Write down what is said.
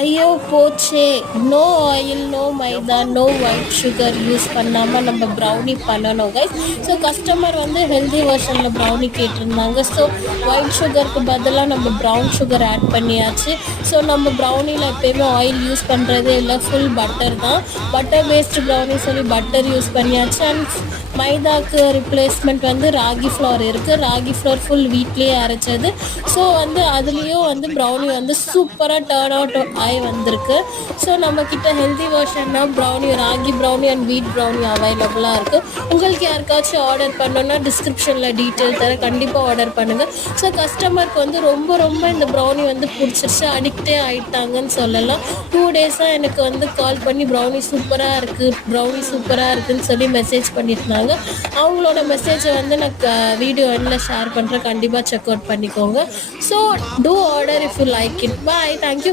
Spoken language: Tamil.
ஐயோ போச்சே! நோ ஆயில், நோ மைதா, நோ ஒயிட் சுகர் யூஸ் பண்ணாம நம்ம ப்ரௌனி பண்ணணும் கைஸ். ஸோ கஸ்டமர் வந்து ஹெல்தி வெர்ஷனில் ப்ரௌனி கேட்டிருந்தாங்க. ஸோ ஒயிட் சுகருக்கு பதிலாக நம்ம ப்ரௌன் சுகர் ஆட் பண்ணியாச்சு. ஸோ நம்ம ப்ரௌனியில் எப்பயுமே ஆயில் யூஸ் பண்ணுறதே இல்லை, ஃபுல் பட்டர் தான். பட்டர் பேஸ்டு ப்ரௌனி சொல்லி பட்டர் யூஸ் பண்ணியாச்சு. அண்ட் மைதாக்கு ரிப்ளேஸ்மெண்ட் வந்து ராகி ஃப்ளவர் இருக்குது. ராகி ஃப்ளவர் ஃபுல் வீட்லேயே அரைச்சது. ஸோ வந்து அதுலேயும் வந்து ப்ரௌனி வந்து சூப்பராக டர்ன் அவுட் ஆகி வந்திருக்கு. ஸோ நம்மக்கிட்ட ஹெல்தி வெர்ஷன்னா brownie, ragi brownie and wheat brownie அவைலபிளாக இருக்குது. உங்களுக்கு யாருக்காச்சும் ஆர்டர் பண்ணணுன்னா டிஸ்கிரிப்ஷனில் டீட்டெயில் தர, கண்டிப்பாக ஆர்டர் பண்ணுங்கள். ஸோ கஸ்டமருக்கு வந்து ரொம்ப ரொம்ப இந்த ப்ரௌனி வந்து பிடிச்சிருச்சு, அடிக்டே ஆகிட்டாங்கன்னு சொல்லலாம். 2 டேஸாக எனக்கு வந்து கால் பண்ணி ப்ரௌனி சூப்பராக இருக்குது, ப்ரௌனி சூப்பராக இருக்குதுன்னு சொல்லி மெசேஜ் பண்ணியிருந்தாங்க. அவங்களோட மெசேஜை வந்து நான் வீடியோ எண்டில் ஷேர் பண்ணுறேன், கண்டிப்பாக செக் அவுட் பண்ணிக்கோங்க. So do order if you like it. Bye, thank you.